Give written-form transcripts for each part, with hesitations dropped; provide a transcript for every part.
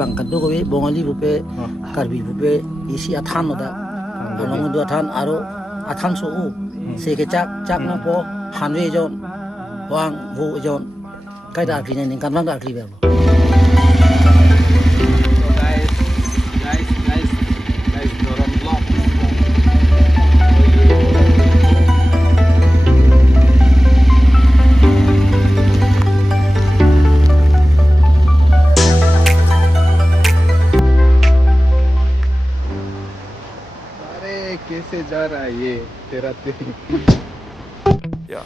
bangkan tu kowe bongali bupe karbi bupe isi athan oda along du athan aro athan so u se ke chak na po hanwe jon wang vu jon kai da kri ne kan bang da kri be कैसे जा रहा है ये तेरा Yeah.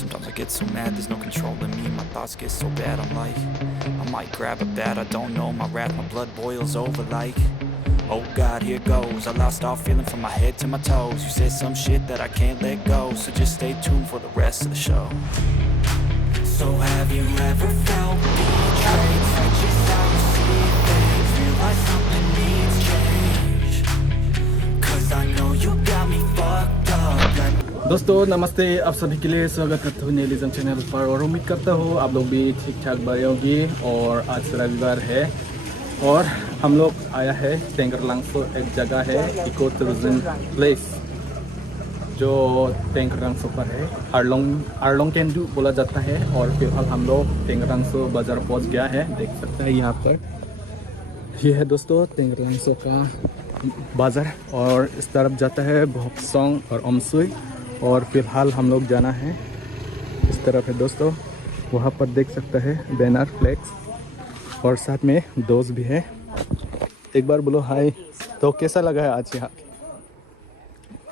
Sometimes I get so mad, there's no controlling me. My thoughts get so bad, I'm like, I might grab a bat, I don't know. My wrath, my blood boils over like, oh God, here goes. I lost all feeling from my head to my toes. You said some shit that I can't let go, so just stay tuned for the rest of the show. So have you ever felt betrayed? Switches how you see things, realize something needs change. Cause I know you got me fucked up. दोस्तों नमस्ते, आप सभी के लिए स्वागत करता हूँ नेलिज्म channel पर और उम्मीद करता हूँ आप लोग भी ठीक ठाक बड़े होंगे। और आज रविवार है और हम लोग आया है टेंगरलांगसो, एक जगह है इको टूरिज्म प्लेस जो टेंगरलांगसो पर है। आरलोंग केंदू बोला जाता है। और फिलहाल हम लोग टेंगरलांगसो बाजार पहुँच गया है, देख सकते हैं यहाँ पर। ये है दोस्तों टेंगरलांगसो का बाज़ार और इस तरफ जाता है भोकसोंग और ओमसुई। और फिलहाल हम लोग जाना है इस तरफ है दोस्तों, वहाँ पर देख सकते हैं बैनर फ्लैक्स और साथ में दोस्त भी है। एक बार बोलो हाय। तो कैसा लगा है आज यहाँ?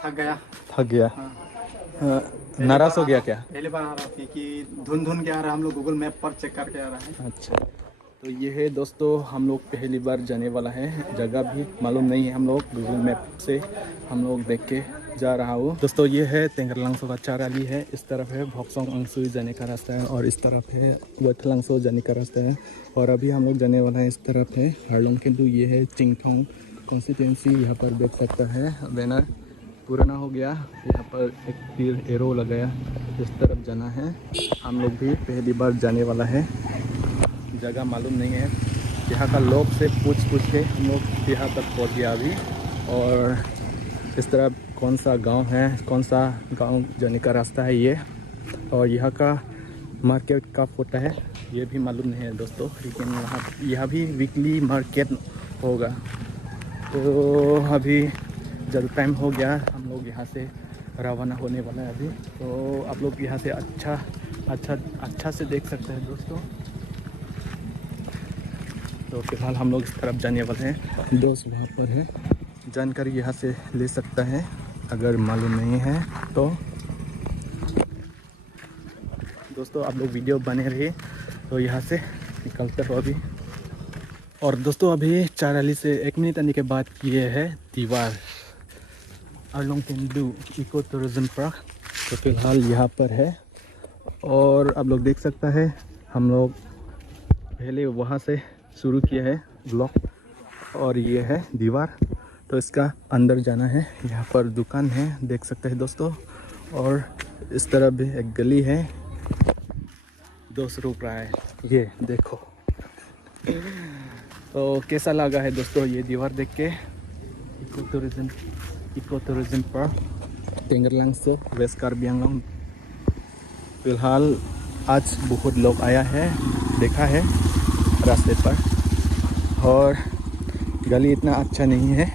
थक गया। हाँ। नाराज़ हो गया क्या? पहली बार आ रहा थी कि धुन के आ रहा, हम लोग गूगल मैप पर चेक करके आ रहा है। अच्छा, तो ये है दोस्तों, हम लोग पहली बार जाने वाला है, जगह भी मालूम नहीं है। हम लोग गूगल मैप से हम लोग देख के जा रहा हूँ दोस्तों। ये है टेंगरलांगसो का चाराली है, इस तरफ है भोकसोंग ओमसुई जाने का रास्ता है और इस तरफ है वेटलांगसो जाने का रास्ता है। और अभी हम लोग जाने वाला है इस तरफ है हारलोंग केंदू। ये है चिंगथोंग कॉन्स्टिट्यूंसी, यहाँ पर देख सकता है बैनर पुराना हो गया। यहाँ पर एक तीर एरो लगाया, इस तरफ जाना है। हम लोग भी पहली बार जाने वाला है, जगह मालूम नहीं है। यहाँ का लोग से पूछ के हम लोग यहाँ तक पहुँच गया अभी। और इस तरह कौन सा गांव है, कौन सा गांव जाने का रास्ता है ये। और यहाँ का मार्केट का फोटो है, ये भी मालूम नहीं है दोस्तों। लेकिन यहाँ भी वीकली मार्केट होगा। तो अभी जब टाइम हो गया, हम लोग यहाँ से रवाना होने वाला है अभी। तो आप लोग यहाँ से अच्छा से देख सकते हैं दोस्तों। तो फिलहाल हम लोग इस तरफ जाने वाले हैं। दोस्त वहाँ पर है, जानकारी यहाँ से ले सकता है अगर मालूम नहीं है तो। दोस्तों आप लोग वीडियो बने रहिए। तो यहाँ से निकलते हो अभी। और दोस्तों अभी चाराली से 1 मिनट आने के बाद ये है दीवार आरलोंग केंदू इको टूरिज्म पार्क। तो फिलहाल यहाँ पर है और आप लोग देख सकता है, हम लोग पहले वहाँ से शुरू किया है ब्लॉग। और ये है दीवार, तो इसका अंदर जाना है। यहाँ पर दुकान है, देख सकते हैं दोस्तों। और इस तरफ भी एक गली है, दोस्त रुक रहा है, ये देखो। तो कैसा लगा है दोस्तों ये दीवार देख के? Eco tourism park Tengralangso West Karbi Anglong. फिलहाल आज बहुत लोग आया है, देखा है रास्ते पर। और गली इतना अच्छा नहीं है।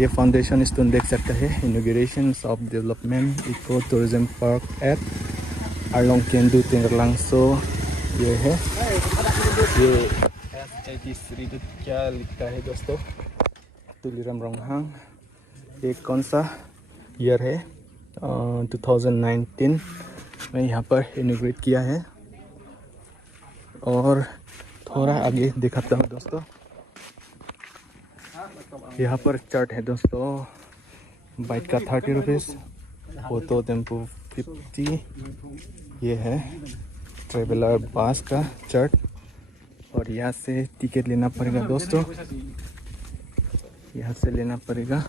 ये फाउंडेशन स्टोन देख सकते हैं, inauguration of development eco tourism park at Arlong Kendu Tengralangso. ये है, ये S83 क्या लिखा है दोस्तों? तुलिराम रोंगहांग। ये कौन सा ईयर है? 2019 में यहाँ पर इनॉग्रेट किया है। और थोड़ा आगे दिखाता हूँ दोस्तों, यहाँ पर चार्ट है दोस्तों। बाइक का 30 रुपीज़, ऑटो टेम्पो 50। ये है ट्रेवलर बस का चार्ट। और यहाँ से टिकट लेना पड़ेगा दोस्तों, यहाँ से लेना पड़ेगा।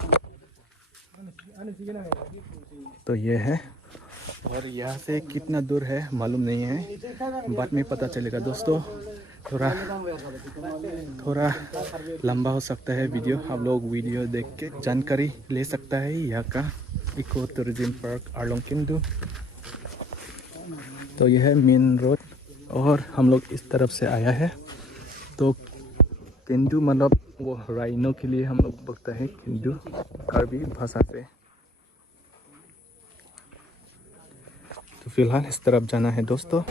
तो ये है और यहाँ से कितना दूर है मालूम नहीं है, बाद में पता चलेगा दोस्तों। थोड़ा लंबा हो सकता है वीडियो, आप लोग वीडियो देख के जानकारी ले सकता है यहाँ का इको टूरिज्म पार्क आर्लोंग केंदु। तो यह है मेन रोड और हम लोग इस तरफ से आया है। तो केंदु मतलब वो राइनो के लिए हम लोग बोलते हैं केंदु कार्बी भाषा से। तो फिलहाल इस तरफ जाना है दोस्तों।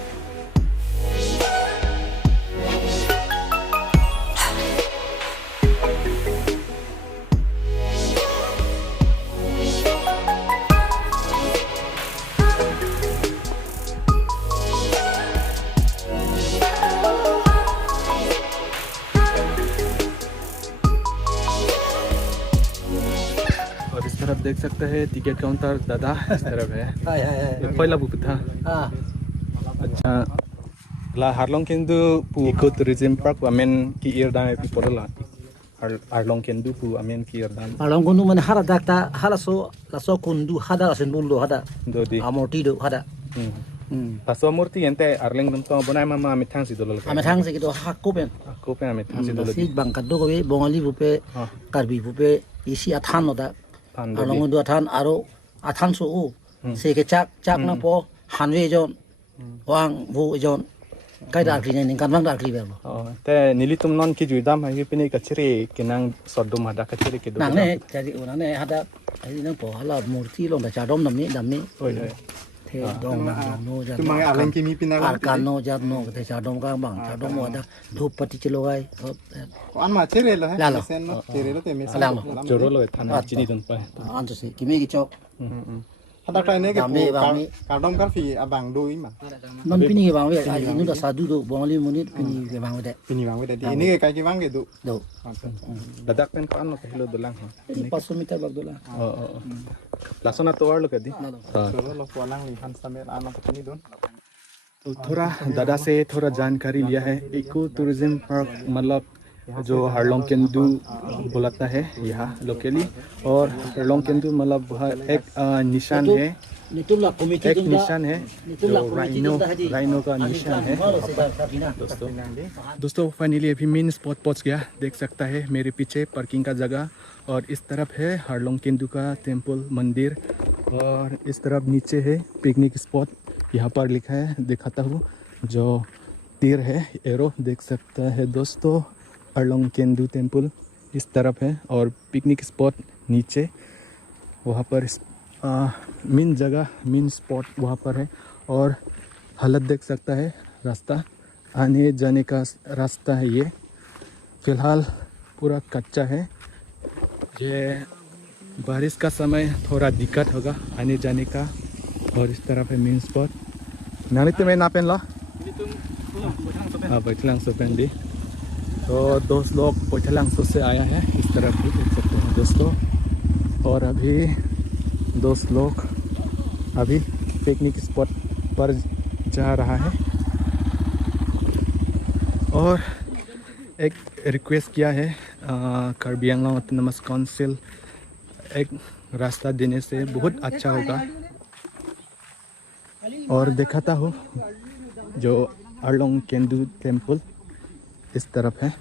और इस तरफ देख सकते हैं टिकट काउंटर दादा इस तरफ है। पहला बुक था। अच्छा ला हार्लोंग केंदु पु इको टूरिज्म पार्क वामेन की इरदान एपी पोडला हार्लोंग केंदु पु वामेन की इरदान Along kundu man hara dakta halaso laso kundu hada asen buldo hada दो दी amorti do hada. paso murti ente arleng dum to bonai mama mitang si dolol Ame thang se kido hakopen. ko pe mitang si dolol Si bangkat do kowe bongali bupe karbi bupe isi athan no da. pan Along kundu athan aro athan so u se ke chak na po hanwe jon wang bu jon kai da kri ne kan bang da kri ber. te nili tum non ki juidam ha pini kachiri kinang sodum ada kachiri ki do Nang ne jadi unane hada ai nang po hala murti long da chadom namni oi the dong na no ja tu mangai aleng ki mi pinang arkan no ja no the chadom ka bang chadom ada dhup pati chilo gai an ma chere lo La hai lo. sen no chere lo te me La lo. joro lo thana chini dun pa anto se kimi gi chok hada kai ne ke Bami, bami. kardom kar fi abang do ima man pini ge bang we ai nu da sadu do bongali munit pini ge bang we de pini wang we de ini ke kai ki wang ke do do dadak pen kan no kahilo dulang ha 500 meter bag dola lasona to ar lo kadi cholo lo pualang li han samer ana patni don तो थोड़ा दादा से थोड़ा जानकारी लिया है। Eco tourism park मतलब जो हार्लोंग केंदु बुलाता है यहाँ लोकली, और हार्लोंग केंदु मतलब वह एक निशान है, nitula committee एक dum da निशान है जो राइनो का निशान है दोस्तों। फाइनली अभी मेन स्पॉट पहुँच गया, देख सकता है मेरे पीछे पार्किंग का जगह, और इस तरफ है हार्लोंग केंदु का टेम्पल मंदिर, और इस तरफ नीचे है पिकनिक स्पॉट। यहाँ पर लिखा है, दिखाता हूँ, जो तीर है एरो देख सकता है दोस्तों। हार्लोंग केंदु टेम्पल इस तरफ है और पिकनिक स्पॉट नीचे, वहाँ पर मेन जगह मेन स्पॉट वहाँ पर है। और हालत देख सकता है, रास्ता आने जाने का रास्ता है ये, फ़िलहाल पूरा कच्चा है। ये बारिश का समय थोड़ा दिक्कत होगा आने जाने का। और इस तरफ है मेन स्पॉट। नानी तुम्हें ना पहन ला बैठलांग सो पहन दी। तो दोस्त लोग बैठलांग सो से आया है, इस तरफ भी देख सकते हैं दोस्तों। और अभी दोस्त लोग अभी पिकनिक स्पॉट पर जा रहा है। और एक रिक्वेस्ट किया है कार्बी आंगलॉन्ग ऑटोनोमस काउंसिल, एक रास्ता देने से बहुत अच्छा होगा। और दिखाता हूँ जो हार्लोंग केंदु टेम्पल इस तरफ है।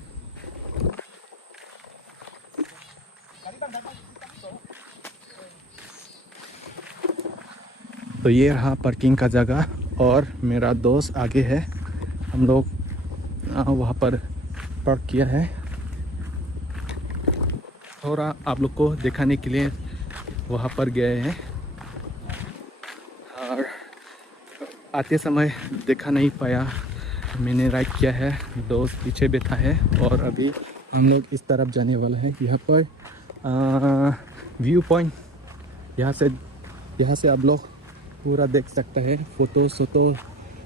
तो ये रहा पार्किंग का जगह, और मेरा दोस्त आगे है, हम लोग वहाँ पर पार्क किया है। थोड़ा आप लोग को दिखाने के लिए वहाँ पर गए हैं, और आते समय देखा नहीं पाया, मैंने राइड किया है, दोस्त पीछे बैठा है। और अभी हम लोग इस तरफ जाने वाला है। यहाँ पर व्यू पॉइंट, यहाँ से आप लोग पूरा देख सकता है, फ़ोटो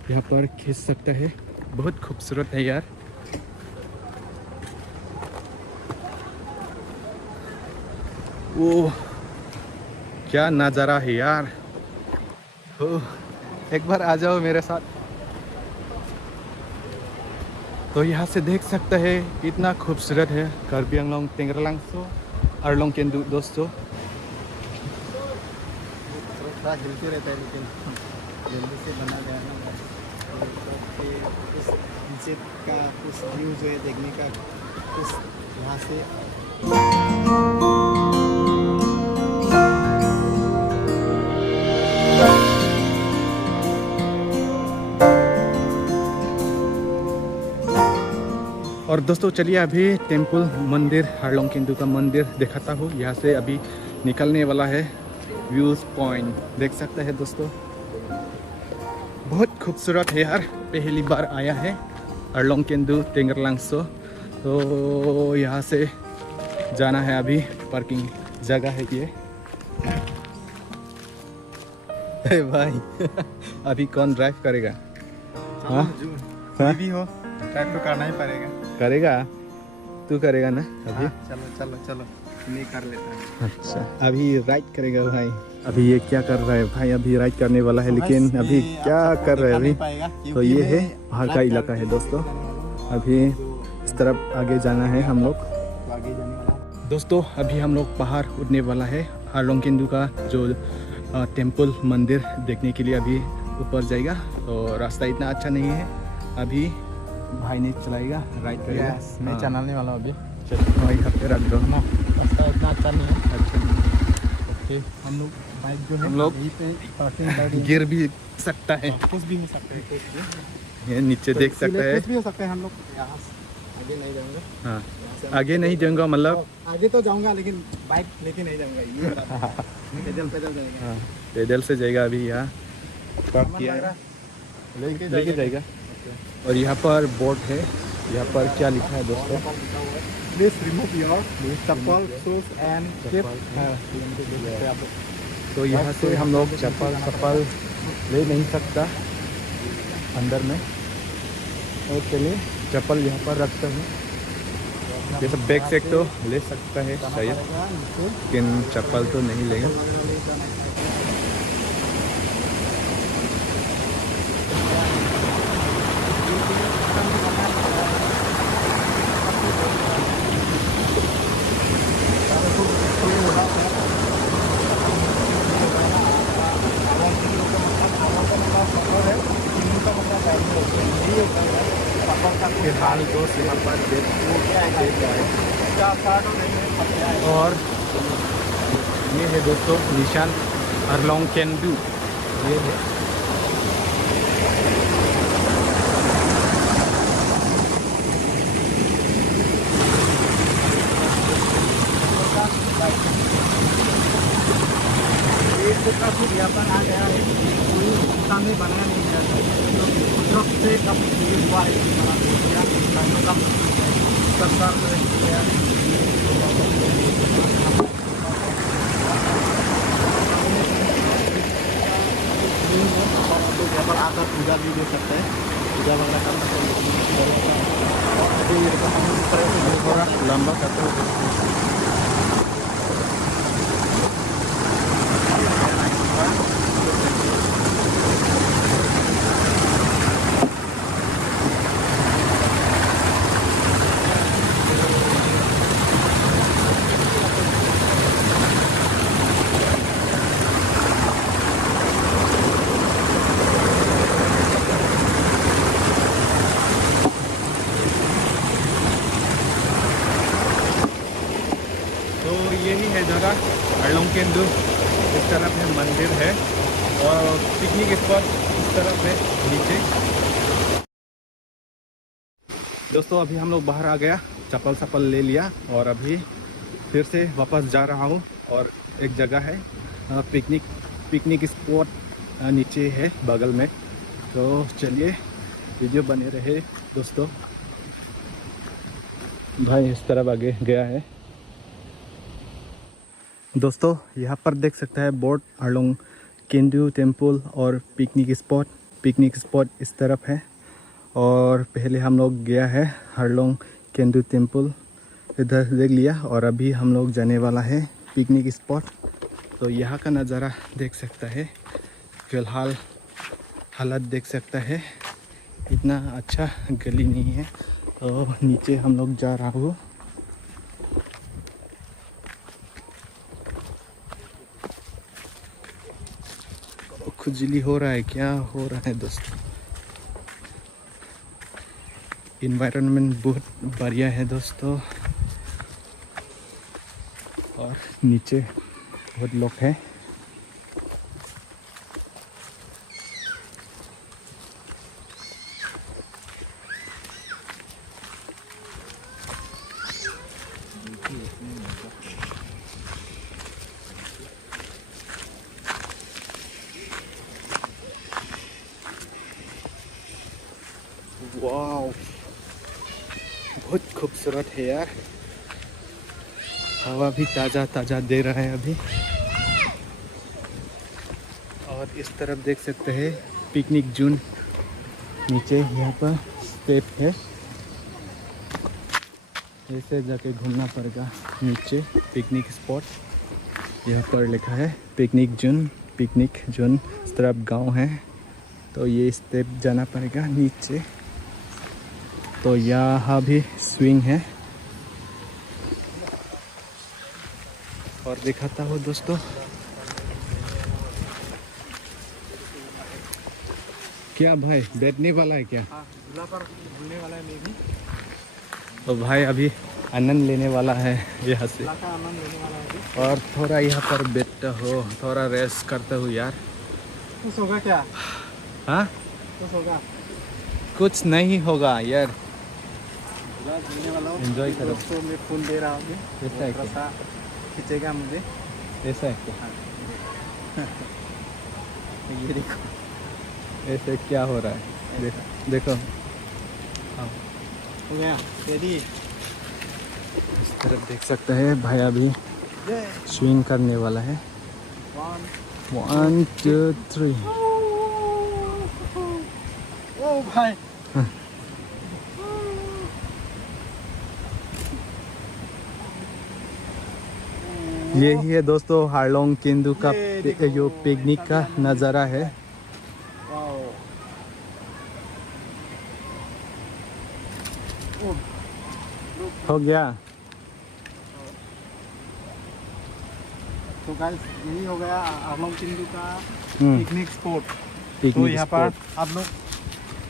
यहाँ पर खींच सकता है। बहुत खूबसूरत है यार। वो क्या नज़ारा है यार। एक बार आ जाओ मेरे साथ। तो यहाँ से देख सकते हैं इतना खूबसूरत है कार्बी आंगलॉन्ग तेंगरलांगसो हार्लोंग केंदु दोस्तों। थोड़ा हिलते रहता है लेकिन जल्दी से बना गया है ना। तो ये उस नीचे का उस व्यू जो है देखने का उस वहाँ से और दोस्तों चलिए अभी टेम्पल मंदिर हारलोंग केंदू का मंदिर दिखाता हूँ। यहाँ से अभी निकलने वाला है। व्यूज़ पॉइंट देख सकते हैं दोस्तों, बहुत खूबसूरत है यार। पहली बार आया है हारलोंग केंदू तेंगरलांगसो। तो यहाँ से जाना है, अभी पार्किंग जगह है ये। अरे भाई अभी कौन ड्राइव करेगा? हाँ कोई भी हो ड्राइव तो करना ही पड़ेगा। करेगा, तू करेगा ना अभी? हाँ, चलो चलो चलो नहीं कर लेता है। अच्छा अभी राइड करेगा भाई। अभी ये क्या कर रहा है भाई? अभी राइड करने वाला है, लेकिन अभी क्या कर रहा है अभी? तो ये है पहाड़ का इलाका है दोस्तों। अभी इस तरफ आगे जाना है हम लोग। आगे जाने वाला दोस्तों अभी हम लोग पहाड़ उड़ने वाला है। हारलोंग केंदू का जो टेम्पल मंदिर देखने के लिए अभी ऊपर जाएगा। तो रास्ता इतना अच्छा नहीं है, अभी भाई ने चलाएगा, राइड करेगा। मैं चलाने वाला हूँ अभी। भाई यहाँ पे रख दो ना, रास्ता इतना अच्छा नहीं है। अच्छा ओके हम लोग बाइक जो है हम लोग यहीं पे पार्किंग कर गिर भी सकता है। कुछ भी हो सकता है, कुछ भी ये नीचे देख सकता है। कुछ भी हो सकता है। हम लोग यहाँ से आगे नहीं जाएंगे। हाँ आगे नहीं जाऊंगा, मतलब आगे तो जाऊंगा लेकिन बाइक लेके नहीं जाऊंगा। ये पैदल पैदल जाएगा। हाँ पैदल से जाएगा। अभी यहाँ पार्क किया है, लेके जाएगा। और यहाँ पर बोर्ड है, यहाँ पर क्या लिखा है दोस्तों? Please remove your chappal shoes and tip. तो यहाँ से हम लोग चप्पल ले नहीं सकता अंदर में। और चलिए चप्पल यहाँ पर रखता हूँ। जैसे बैग से तो ले सकता है शायद, लेकिन चप्पल तो नहीं लेगा। फिलहाल दोस्त यहाँ पर और ये है दोस्तों निशान हारलोंग केंदू। ये है यहाँ पर आ गया है, कोई सामने बनाया नहीं गया था। से कम हुआ है, बना दिया कम सरकार ने किया। यहाँ पर आकर पूजा भी दे सकते हैं, पूजा वगैरह कर सकते हैं। थोड़ा लंबा करते हुए यही है जगह हारलोंग केंदू। इस तरफ है मंदिर है और पिकनिक स्पॉट इस तरफ है नीचे। दोस्तों अभी हम लोग बाहर आ गया, चप्पल ले लिया और अभी फिर से वापस जा रहा हूँ। और एक जगह है पिकनिक स्पॉट नीचे है बगल में। तो चलिए वीडियो बने रहे दोस्तों। भाई इस तरफ आगे गया है दोस्तों। यहाँ पर देख सकता है बोर्ड हारलोंग केंदू टेम्पल और पिकनिक स्पॉट इस तरफ है। और पहले हम लोग गया है हारलोंग केंदू टेम्पल, इधर देख लिया। और अभी हम लोग जाने वाला है पिकनिक स्पॉट। तो यहाँ का नज़ारा देख सकता है, फिलहाल हालत देख सकता है, इतना अच्छा गली नहीं है। तो नीचे हम लोग जा रहा हूँ। खुजली हो रहा है, क्या हो रहा है दोस्तों। इन्वायरमेंट बहुत बढ़िया है दोस्तों, और नीचे बहुत लोग हैं। वाओ, बहुत खूबसूरत है यार। हवा भी ताज़ा ताज़ा दे रहा है अभी। और इस तरफ देख सकते हैं पिकनिक जोन, नीचे यहाँ पर स्टेप है, ऐसे जाके घूमना पड़ेगा नीचे। पिकनिक स्पॉट यहाँ पर लिखा है पिकनिक जोन, पिकनिक जोन। इस तरफ गांव है, तो ये स्टेप जाना पड़ेगा नीचे। तो यहाँ भी स्विंग है, और दिखाता हूँ दोस्तों। क्या भाई बैठने वाला है क्या? हाँ, झूला पर झूलने वाला है। मैं भी तो भाई अभी आनंद लेने वाला है यहाँ से, झूला का आनंद लेने वाला है अभी। और थोड़ा यहाँ पर बैठता हो, थोड़ा रेस्ट करता हूँ यार। कुछ होगा क्या? हाँ, कुछ होगा? कुछ नहीं होगा यार, झूला झूलने वाला हूँ। Enjoy करो। दोस्तों मैं फोन दे रहा हूँ अभी। ऐसा है थोड़ा क्या? सा खींचेगा मुझे। ऐसा है क्या? ये देखो, ऐसे क्या हो रहा है? देखो देखो, हो गया रेडी। इस तरफ देख सकते हैं भाई अभी जय स्विंग करने वाला है। 1 2 3। ओ भाई, यही है दोस्तों हारलोंग केंदू का ये देखो, जो पिकनिक का नज़ारा है। वाओ। ओ, हो गया। तो गाइस यही हो गया हारलोंग केंदू का पिकनिक स्पॉट। तो पिकनिक यहाँ पर स्पॉट। आप लोग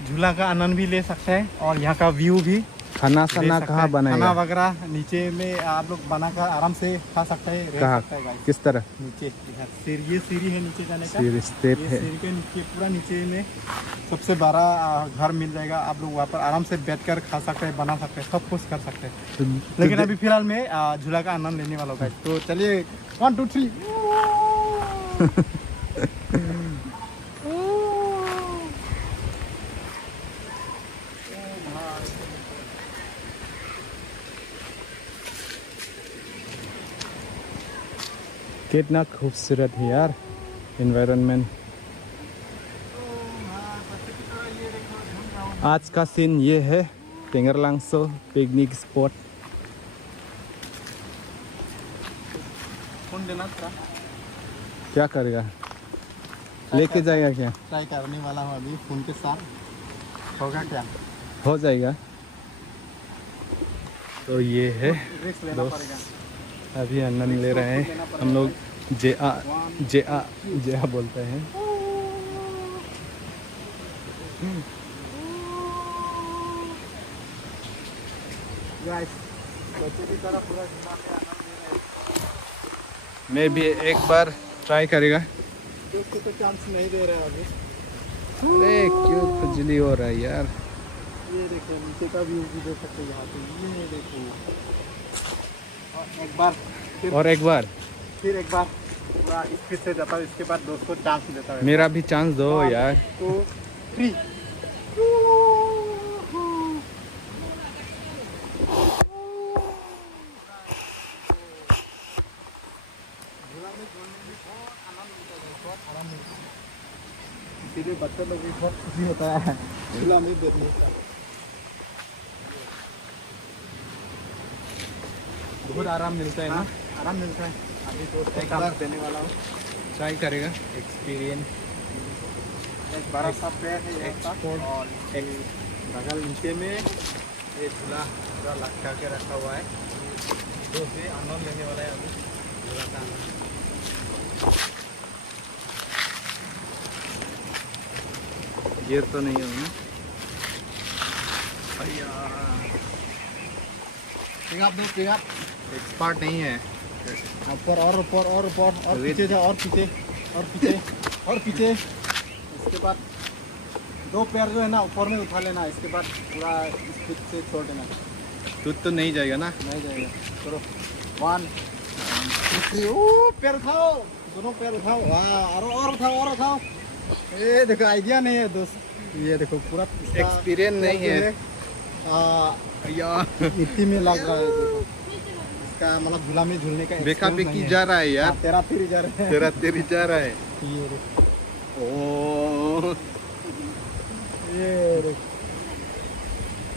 झूला का आनंद भी ले सकते हैं, और यहाँ का व्यू भी खाना ले साना सकते कहाँ हैं। खाना बनाएगा? वगैरह नीचे में आप लोग बनाकर आराम से खा सकते हैं, रह कहाँ, सकते हैं गाइस। किस तरह? नीचे यहाँ ये सीढ़ी है नीचे जाने का। फिर स्टेप ये है। सीढ़ी के नीचे पूरा नीचे में सबसे बड़ा घर मिल जाएगा। आप लोग वहाँ पर आराम से बैठकर खा सकते हैं, बना सकते हैं, सब कुछ कर सकते हैं। लेकिन अभी फिलहाल मैं झूला का आनंद लेने वाला हूँ गाइस। तो चलिए 1 2 3। कितना खूबसूरत है यार एनवायरनमेंट। आज का सीन ये है तेंगरलांगसो पिकनिक स्पॉट। फोन देना था, क्या करेगा? लेके जाएगा क्या? ट्राई करने वाला हूँ अभी फोन के साथ। होगा क्या? हो जाएगा। तो ये है रिस्क लेना दोस्त, पड़ेगा। अभी आनंद ले रहे हैं हम लोग। जेआ बोलते हैं। गाइस बच्चों की तरह पूरा झूला में आनंद ले रहे हैं। मैं भी एक बार ट्राई करेगा। दोस्त को तो चांस नहीं दे रहे हैं अभी। अरे क्यों खुजली हो रहा है यार? ये देखो नीचे का व्यू भी देख सकते हो यहाँ पे। ये देखो, और एक बार और एक बार फिर एक बार पूरा स्पीड से जाता हूँ। इसके बाद दोस्त को चांस देता है। मेरा भी चांस दो यार। 1 2 3। इसीलिए बच्चे लोग भी बहुत खुशी होता है झूला में बैठने का। बहुत आराम मिलता है ना? आराम मिलता है। अभी दोस्त को चांस देने वाला हूँ। ट्राई करेगा एक्सपीरियंस। एक बड़ा सा पेड़ है यहाँ का, और एक बगल नीचे में ये झूला पूरा लटका के रखा हुआ है। तो भी आनंद लेने वाला है अभी झूला का आनंद। गिर तो नहीं हूँ एक्सपर्ट नहीं है। ऊपर और ऊपर और ऊपर और पीछे जा और पीछे और पीछे और पीछे। इसके बाद 2 पैर जो है ना ऊपर में उठा लेना, इसके बाद पूरा स्पीड से छोड़ देना। टूट तो नहीं जाएगा ना? नहीं जाएगा। करो 1 2 3। ओ पैर उठाओ, दोनों पैर उठाओ। वाह, और उठाओ। ये देखो आइडिया नहीं है दोस्त, ये देखो पूरा एक्सपीरियंस नहीं है। यार मिट्टी में लग रहा है। देखो इसका मतलब झूला में झूलने का बेका experience बेकी नहीं है। जा रहा है यार। हाँ, तेरा फिर जा रहा है। तेरा तेरी जा रहा है। ये देखो, ओ ये देखो।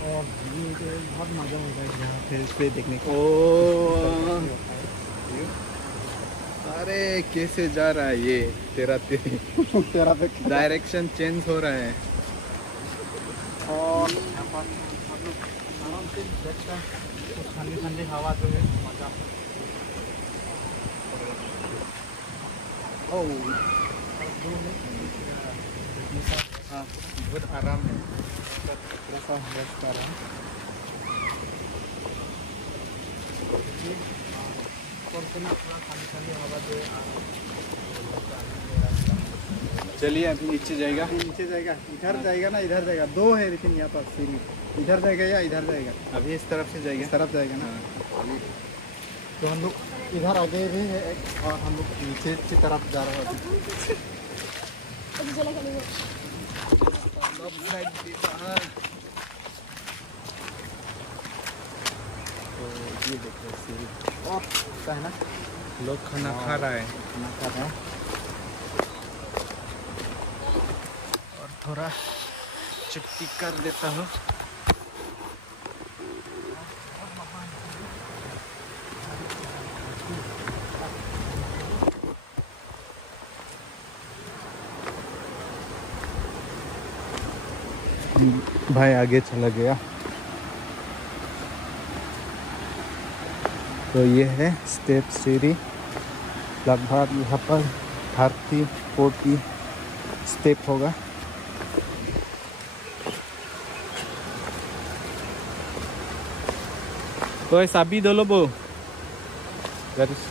और ये तो बहुत मजा होगा यहाँ पे देखने को। ओ अरे कैसे जा रहा है ये तेरा तेरी तेरा पे डायरेक्शन चेंज हो रहा है। और यहाँ पर हम लोग आराम से बैठकर तो ठंडी ठंडी हवा जो है मजा। ओ हाँ बहुत आराम है। थोड़ा सा रेस्ट कर रहा हूँ। ऊपर से ना थोड़ा ठंडी ठंडी हवा जो है चलिए अभी नीचे जाएगा। नीचे जाएगा, इधर जाएगा ना इधर जाएगा। 2 है लेकिन यहाँ पर सीढ़ी, इधर जाएगा या इधर जाएगा। अभी इस तरफ से जाएगा। इस तरफ जाएगा ना। तो हम लोग इधर आगे भी है एक, और हम लोग नीचे की तरफ जा रहे हैं अभी। तो ये देखो सीढ़ी और क्या है ना, लोग खाना खा रहा है खाना खा रहे हैं। और थोड़ा चुप्पी कर देता हूँ। भाई आगे चला गया। तो ये है स्टेप सीढ़ी, लगभग यहाँ पर 30-40 स्टेप होगा। तो sabi dulu bu garis.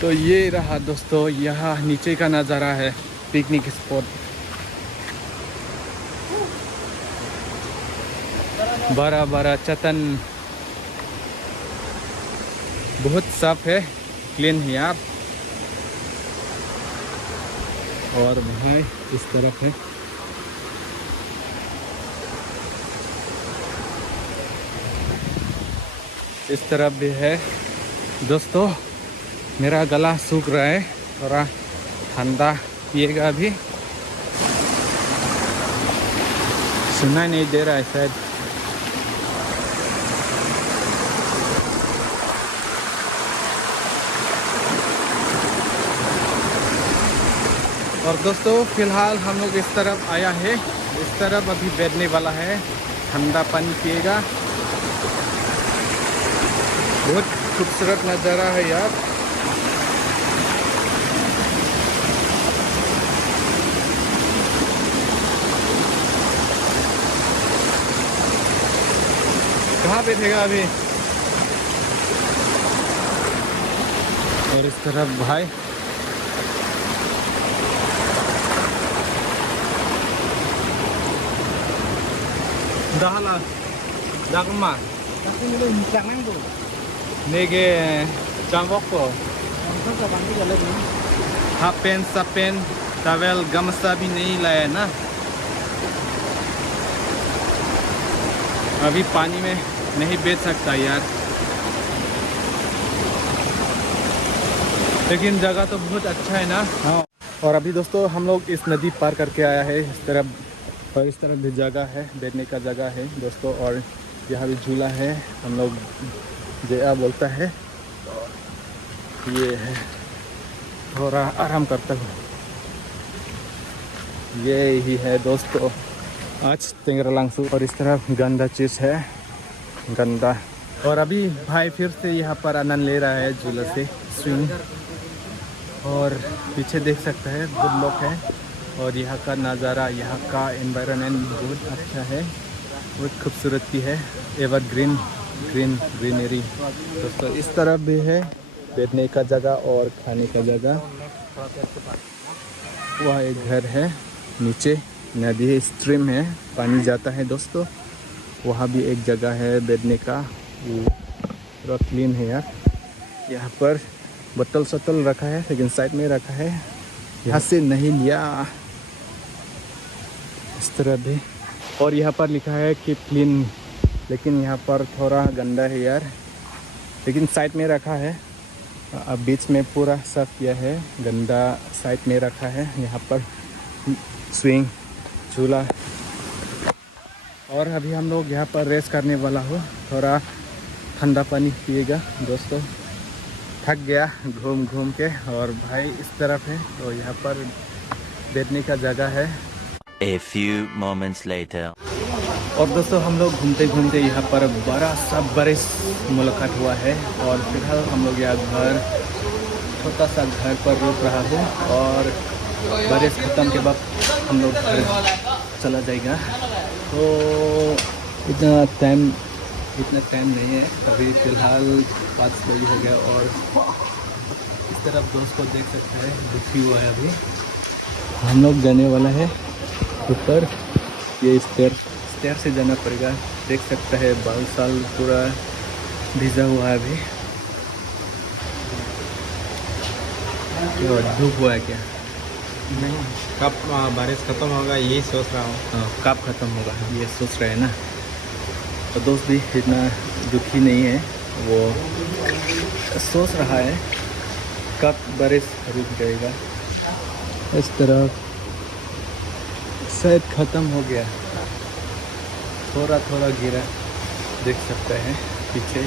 तो ये रहा दोस्तों, यहाँ नीचे का नज़ारा है, पिकनिक स्पॉट। बड़ा बड़ा चट्टान, बहुत साफ है, क्लीन है यार। और वहाँ इस तरफ है। इस तरफ भी है दोस्तों। मेरा गला सूख रहा है, थोड़ा ठंडा पिएगा अभी। सुनाई नहीं दे रहा है शायद। और दोस्तों फिलहाल हम लोग इस तरफ आया है, इस तरफ अभी बैठने वाला है, ठंडा पानी पिएगा। बहुत खूबसूरत नज़ारा है यार। कहाँ बैठेगा अभी? और इस तरफ भाई Dahala, dagma, Tapi ini hincang yang tuh. nege jamboko, Langsung ke bangku jalan ini. Half pant सब पेंट टॉवेल गमछा भी नहीं लाया ना। अभी पानी में नहीं बैठ सकता यार, लेकिन जगह तो बहुत अच्छा है ना। हाँ, और अभी दोस्तों हम लोग इस नदी पार करके आया है इस तरफ, और इस तरफ भी जगह है, बैठने का जगह है दोस्तों। और यहाँ भी झूला है, हम लोग जया बोलता है। और ये है, थोड़ा आराम करता हूँ। ये ही है दोस्तों आज तेंगरलांगसू। और इस तरफ गंदा चीज़ है, गंदा। और अभी भाई फिर से यहाँ पर आनंद ले रहा है झूला से, स्विंग। और पीछे देख सकते हैं बहुत लोग हैं। और यहाँ का नज़ारा, यहाँ का एनवायरनमेंट बहुत अच्छा है, बहुत खूबसूरती है। एवरग्रीन ग्रीनरी दोस्तों। इस तरफ भी है बैठने का जगह और खाने का जगह। वह एक घर है, नीचे नदी है, स्ट्रीम है, पानी जाता है दोस्तों। वहाँ भी एक जगह है बैठने का, वो पूरा क्लीन है यार। यहाँ पर बोतल शतल रखा है, लेकिन साइड में रखा है, यहाँ से नहीं लिया। इस तरह भी। और यहाँ पर लिखा है कि क्लीन, लेकिन यहाँ पर थोड़ा गंदा है यार, लेकिन साइड में रखा है। अब बीच में पूरा साफ किया है, गंदा साइड में रखा है। यहाँ पर स्विंग, झूला। और अभी हम लोग यहाँ पर रेस्ट करने वाला हो, थोड़ा ठंडा पानी पिएगा दोस्तों। थक गया घूम घूम के। और भाई इस तरफ है, तो यहाँ पर बैठने का जगह है। A few moments later. और दोस्तों हम लोग घूमते घूमते यहाँ पर बड़ा सा बारिश मुलाकात हुआ है। और फिलहाल हम लोग यहाँ घर, छोटा सा घर पर रुक रहा है। और बारिश ख़त्म के बाद हम लोग घर चला जाएगा। तो इतना टाइम नहीं है अभी, फ़िलहाल 5 बजे हो गया। और इस तरफ दोस्त को देख सकते हैं, दुखी हुआ है अभी। हम लोग जाने वाला है ऊपर, ये स्टेयर से जाना पड़ेगा। देख सकता है बाल साल पूरा भिजा हुआ है अभी। धूप हुआ है क्या? नहीं, कब बारिश खत्म होगा ये सोच रहा हूँ। हाँ, कब ख़त्म होगा ये सोच रहे हैं ना। तो दोस्त भी इतना दुखी नहीं है, वो सोच रहा है कब बारिश रुक जाएगा। इस तरह शायद ख़त्म हो गया, थोड़ा थोड़ा गिरा, देख सकते हैं पीछे।